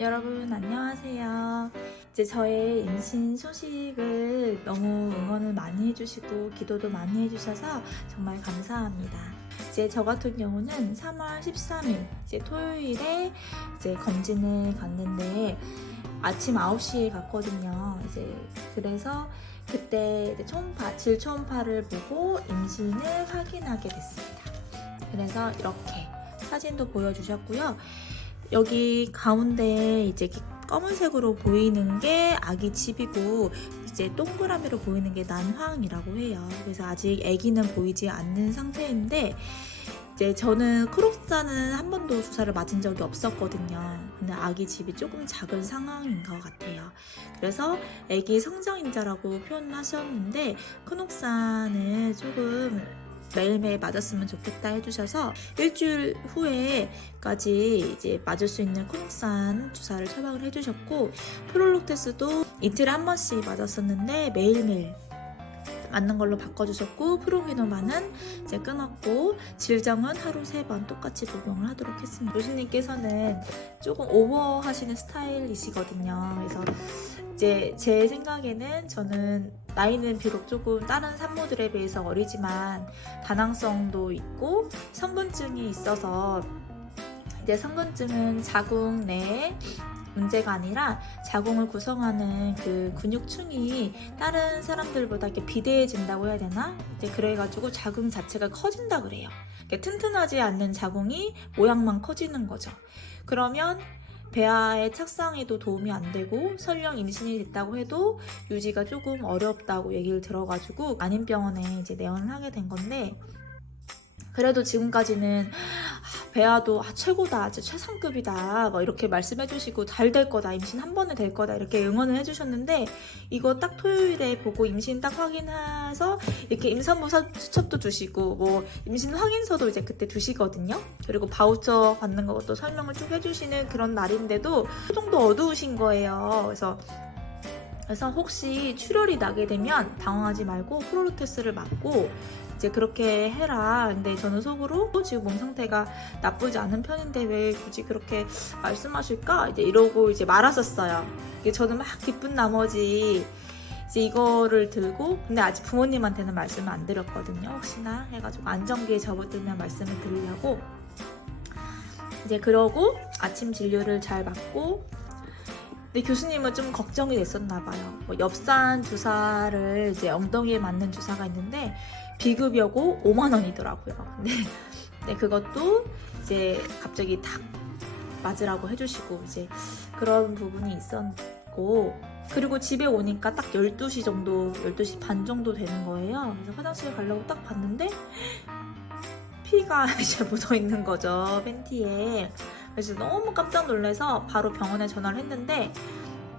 여러분 안녕하세요. 이제 저의 임신 소식을 너무 응원을 많이 해주시고 기도도 많이 해주셔서 정말 감사합니다. 이제 저 같은 경우는 3월 13일 이제 토요일에 이제 검진을 갔는데 아침 9시에 갔거든요. 이제 그래서 그때 이제 질 초음파를 보고 임신을 확인하게 됐습니다. 그래서 이렇게 사진도 보여주셨고요. 여기 가운데 이제 검은색으로 보이는 게 아기 집이고 이제 동그라미로 보이는 게 난황이라고 해요. 그래서 아직 아기는 보이지 않는 상태인데 이제 저는 크록사는 한 번도 주사를 맞은 적이 없었거든요. 근데 아기 집이 조금 작은 상황인 것 같아요. 그래서 아기 성장인자라고 표현하셨는데 크록사는 조금 매일매일 맞았으면 좋겠다 해주셔서 일주일 후에까지 이제 맞을 수 있는 크록산 주사를 처방을 해주셨고 프롤록테스도 이틀에 한 번씩 맞았었는데 매일매일 맞는 걸로 바꿔주셨고 프로기노만은 이제 끊었고 질정은 하루 3번 똑같이 복용을 하도록 했습니다. 교수님께서는 조금 오버하시는 스타일이시거든요. 그래서 이제 제 생각에는 저는 나이는 비록 조금 다른 산모들에 비해서 어리지만 다낭성도 있고 성근증이 있어서 이제 성근증은 자궁 내에 문제가 아니라 자궁을 구성하는 그 근육층이 다른 사람들보다 이렇게 비대해진다고 해야 되나? 이제 그래가지고 자궁 자체가 커진다 그래요. 튼튼하지 않는 자궁이 모양만 커지는 거죠. 그러면 배아의 착상에도 도움이 안 되고 설령 임신이 됐다고 해도 유지가 조금 어렵다고 얘기를 들어가지고 안인병원에 이제 내원을 하게 된 건데 그래도 지금까지는 배아도 최고다, 최상급이다 막 이렇게 말씀해 주시고 잘 될 거다, 임신 한 번에 될 거다 이렇게 응원을 해주셨는데 이거 딱 토요일에 보고 임신 딱 확인해서 이렇게 임산부 수첩도 주시고 뭐 임신 확인서도 이제 그때 주시거든요. 그리고 바우처 받는 것도 설명을 쭉 해주시는 그런 날인데도 표정도 어두우신 거예요. 그래서 혹시 출혈이 나게 되면 당황하지 말고 프롤로테스를 맞고 이제 그렇게 해라. 근데 저는 속으로 지금 몸 상태가 나쁘지 않은 편인데 왜 굳이 그렇게 말씀하실까? 이제 이러고 이제 말았었어요. 저는 막 기쁜 나머지 이제 이거를 들고 근데 아직 부모님한테는 말씀을 안 드렸거든요. 혹시나 해가지고 안정기에 접어들면 말씀을 드리려고 이제 그러고 아침 진료를 잘 받고 근데 교수님은 좀 걱정이 됐었나 봐요. 뭐 엽산 주사를 이제 엉덩이에 맞는 주사가 있는데 비급여고 5만 원이더라고요. 근데 그것도 이제 갑자기 탁 맞으라고 해주시고 이제 그런 부분이 있었고 그리고 집에 오니까 딱 12시 정도, 12시 반 정도 되는 거예요. 그래서 화장실 가려고 딱 봤는데 피가 이제 묻어 있는 거죠, 팬티에. 그래서 너무 깜짝 놀라서 바로 병원에 전화를 했는데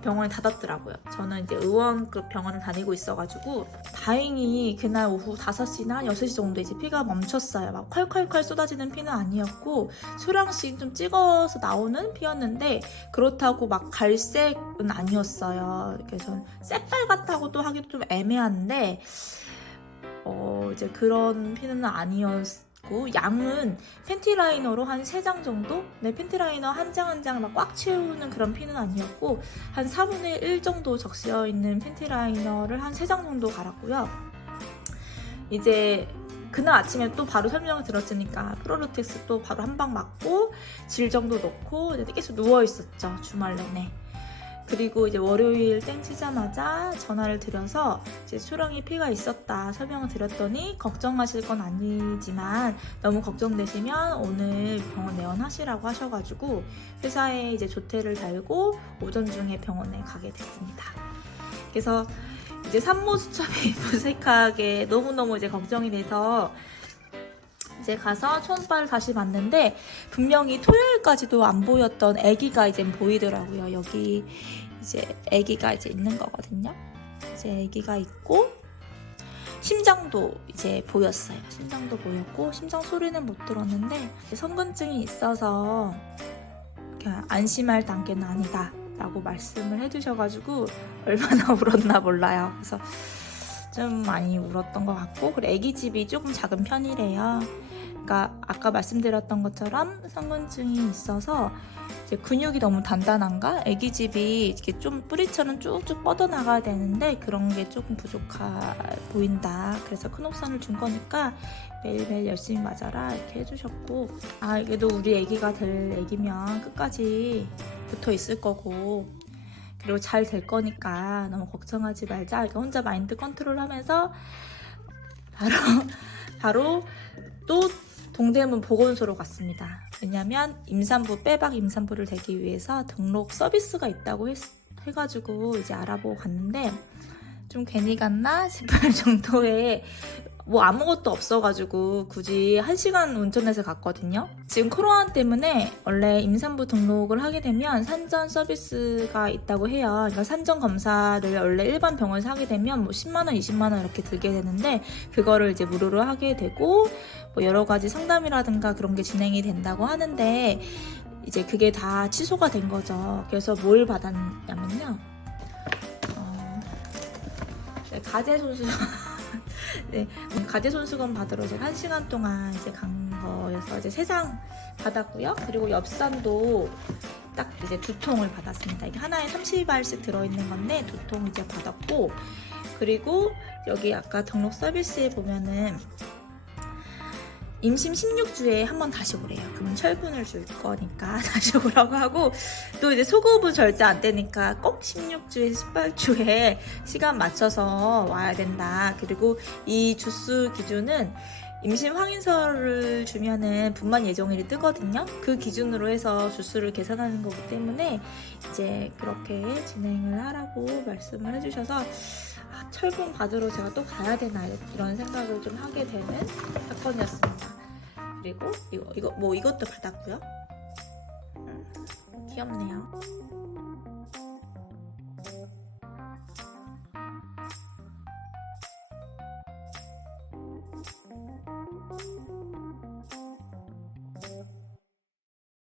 병원이 닫았더라고요. 저는 이제 의원급 병원을 다니고 있어가지고 다행히 그날 오후 5시나 6시 정도에 이제 피가 멈췄어요. 막 콸콸콸 쏟아지는 피는 아니었고 소량씩 좀 찍어서 나오는 피였는데 그렇다고 막 갈색은 아니었어요. 그래서 새빨갛다고 또 하기도 좀 애매한데 이제 그런 피는 아니었고 양은 팬티 라이너로 한 3장 정도? 네, 팬티 라이너 한 장 한 장 막 꽉 채우는 그런 피는 아니었고 한 4분의 1 정도 적시어 있는 팬티 라이너를 한 3장 정도 갈았고요. 이제 그날 아침에 또 바로 설명을 들었으니까 프롤로텍스 또 바로 한 방 맞고 질정도 넣고 계속 누워 있었죠, 주말 내내. 그리고 이제 월요일 땡치자마자 전화를 드려서 이제 초령이 피가 있었다 설명을 드렸더니 걱정하실 건 아니지만 너무 걱정되시면 오늘 병원 내원하시라고 하셔가지고 회사에 이제 조퇴를 달고 오전 중에 병원에 가게 됐습니다. 그래서 이제 산모 수첩이 무색하게 너무너무 이제 걱정이 돼서 이제 가서 초음파를 다시 봤는데 분명히 토요일까지도 안 보였던 아기가 이제 보이더라고요. 여기 이제 아기가 이제 있는 거거든요. 이제 아기가 있고 심장도 이제 보였어요. 심장도 보였고 심장 소리는 못 들었는데 성근증이 있어서 안심할 단계는 아니다 라고 말씀을 해주셔가지고 얼마나 울었나 몰라요. 그래서 좀 많이 울었던 것 같고 그리고 아기 집이 조금 작은 편이래요. 그러니까 아까 말씀드렸던 것처럼 성근증이 있어서 이제 근육이 너무 단단한가? 애기집이 이렇게 좀 뿌리처럼 쭉쭉 뻗어나가야 되는데 그런 게 조금 부족해 보인다. 그래서 큰 옵션을 준 거니까 매일매일 열심히 맞아라 이렇게 해주셨고, 아 이게도 우리 애기가 될 애기면 끝까지 붙어 있을 거고 그리고 잘 될 거니까 너무 걱정하지 말자. 그러니까 혼자 마인드 컨트롤하면서 바로 또 동대문 보건소로 갔습니다. 왜냐면 임산부 빼박 임산부를 되기 위해서 등록 서비스가 있다고 해가지고 이제 알아보고 갔는데 좀 괜히 갔나 싶을 정도의 뭐 아무것도 없어가지고 굳이 1시간 운전해서 갔거든요. 지금 코로나 때문에 원래 임산부 등록을 하게 되면 산전 서비스가 있다고 해요. 그러니까 산전 검사를 원래 일반 병원에서 하게 되면 뭐 10만 원, 20만 원 이렇게 들게 되는데 그거를 이제 무료로 하게 되고 뭐 여러 가지 상담이라든가 그런 게 진행이 된다고 하는데 이제 그게 다 취소가 된 거죠. 그래서 뭘 받았냐면요. 가제손수건 네, 가제손수건 받으러 제가 1시간 동안 이제 간 거여서 이제 3장 받았고요. 그리고 엽산도 딱 이제 2통을 받았습니다. 이게 하나에 30알씩 들어있는 건데 2통 이제 받았고, 그리고 여기 아까 등록 서비스에 보면은 임신 16주에 한 번 다시 오래요. 그러면 철분을 줄 거니까 다시 오라고 하고, 또 이제 소급은 절대 안 되니까 꼭 16주에 18주에 시간 맞춰서 와야 된다. 그리고 이 주수 기준은 임신 확인서를 주면은 분만 예정일이 뜨거든요. 그 기준으로 해서 주수를 계산하는 거기 때문에 이제 그렇게 진행을 하라고 말씀을 해주셔서 철분 받으러 제가 또 가야 되나 이런 생각을 좀 하게 되는 사건이었습니다. 그리고 이것도 받았고요. 귀엽네요.